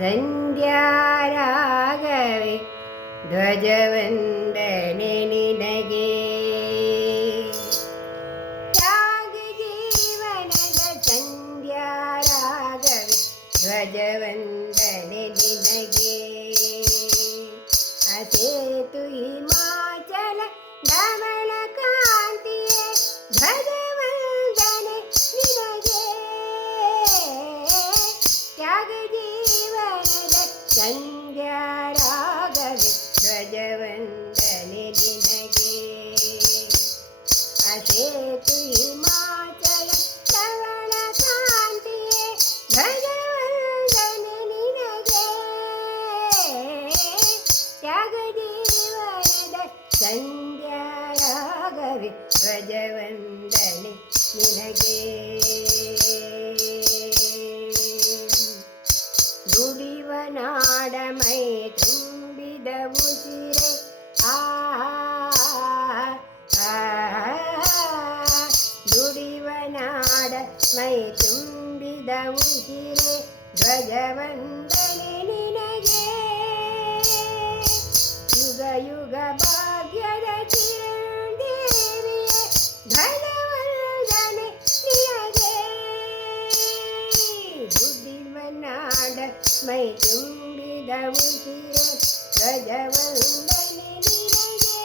संारागवे ध्वजवन्दनगे त्यागजीवन संवि ध्वजवन्दन निनगे अथे ध्वजवन्दने निनगे त्यागजी ज्ञार दिनगे दिनके अशे मा ತುಂಬಿದ ಉಸಿರೆ ಧ್ವಜವಂದನೆ ನಿನಗೆ. ಯುಗ ಯುಗ ಭಾಗ್ಯದ ಚಿರಂದೇವಿಯೇ ಧನವಂದನೆ ನಿನಗೆ. ಬುದ್ಧಿವನಾಡ ಮೈ ತುಂಬಿದ ಉಸಿರೆ ಧ್ವಜವಂದನೆ ನಿನಗೆ.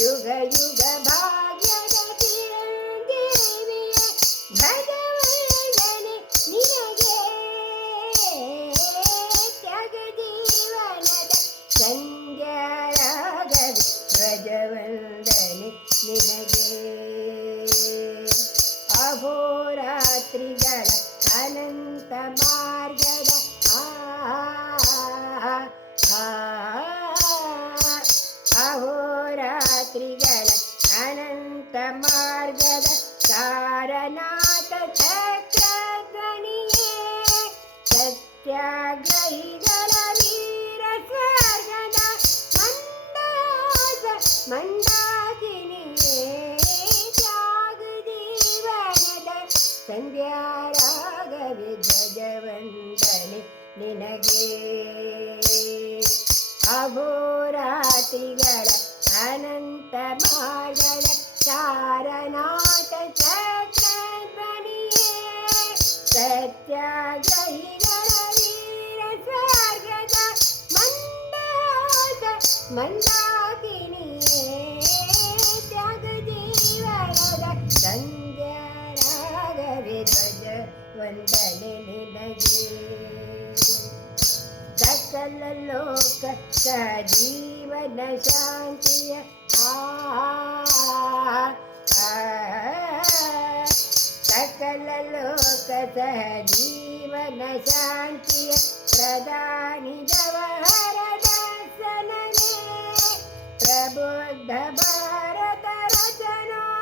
ಯುಗ ಯುಗ ಭಾಗ್ಯದ ो रात्रिगल अनन्तमार्गद आहो रात्रिगर अनन्तमार्गद कारनाथ चणी सत्यग्रहि गीरथ मन्दागिनी ಸಂಧ್ಯಾರಾಗವೇ ಧ್ವಜವಂದನೆ ನಿನಗೆ ಅಘೋರಾತಿಗಳ ಅನಂತ ಮಾರ್ಗದ ಸಾರನಾಥ ಚಕ್ರಧ್ವನಿಯೇ ಸತ್ಯಾಗ್ರಹಿಗಳ ವೀರ ಸ್ವರ್ಗದ ಮಂದಾಸ ಮಂದಾಕಿನಿಯೇ ವಂದನೆ ನಿನಗೆ ಸಕಲ ಲೋಕ ಸಜೀವನ ಶಾಂತಿಯ ಆ ಆ, ಸಕಲ ಲೋಕ ಸಜೀವನ ಶಾಂತಿಯ ಪ್ರಧಾನಿ ಜವಹರದಾಸನನೇ ಪ್ರಬುದ್ಧ ಭಾರತ ರಚನೋತ್ಸಾಹದ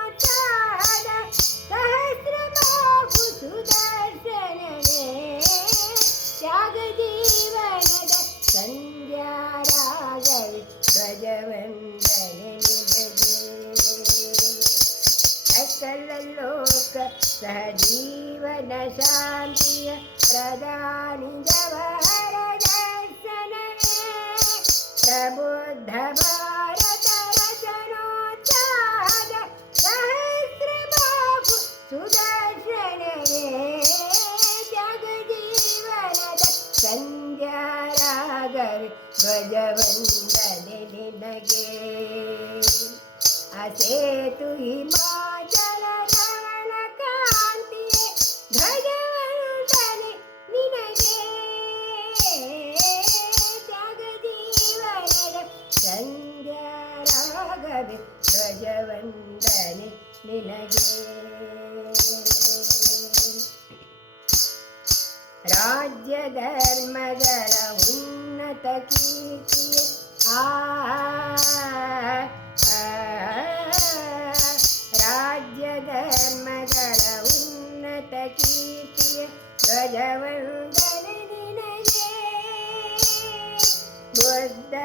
सजीवनशान्तिय प्रदानि शान्ति प्रदानि सहस्रबाहु भारत जगजीवनद बाप सुदर्शनये जगजीवन संज्ञा गर ಧ್ವಜವಂದನೆ ನಿನಗೆ ತ್ಯಾಗ ಜೀವನದ ಸಂಧ್ಯಾರಾಗವೇ ಧ್ವಜವಂದನೆ ನಿನಗೆ ರಾಜ್ಯ ಧರ್ಮಗಳ ಉನ್ನತ ಕೀರ್ತಿಯೇ ಆ ಆ, ರಾಜ್ಯ ಧರ್ಮಗಳ गजव गणे गुद्धगाणाजव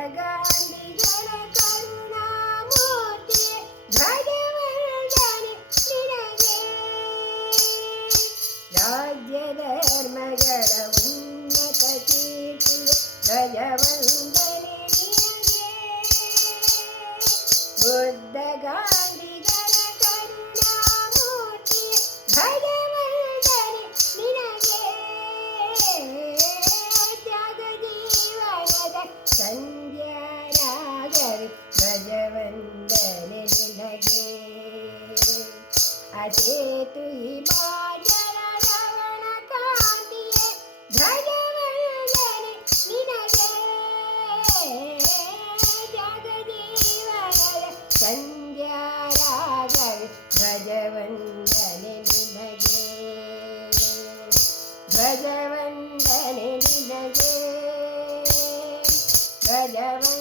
राज्य धर्म गजवङ्ग ಅಚೇತು ಹಿಮಾಚಲ ರವಣ ಕಾಂತಿಯೇ ಧ್ವಜವಂದನೆ ನಿನಗೆ ಜಗಜೀವನದ ಸಂಧ್ಯಾರಾಗವೇ ಧ್ವಜವಂದನೆ ನಿನಗೆ ಧ್ವಜವಂದನೆ ನಿನಗೆ ಧ್ವಜವಂದನೆ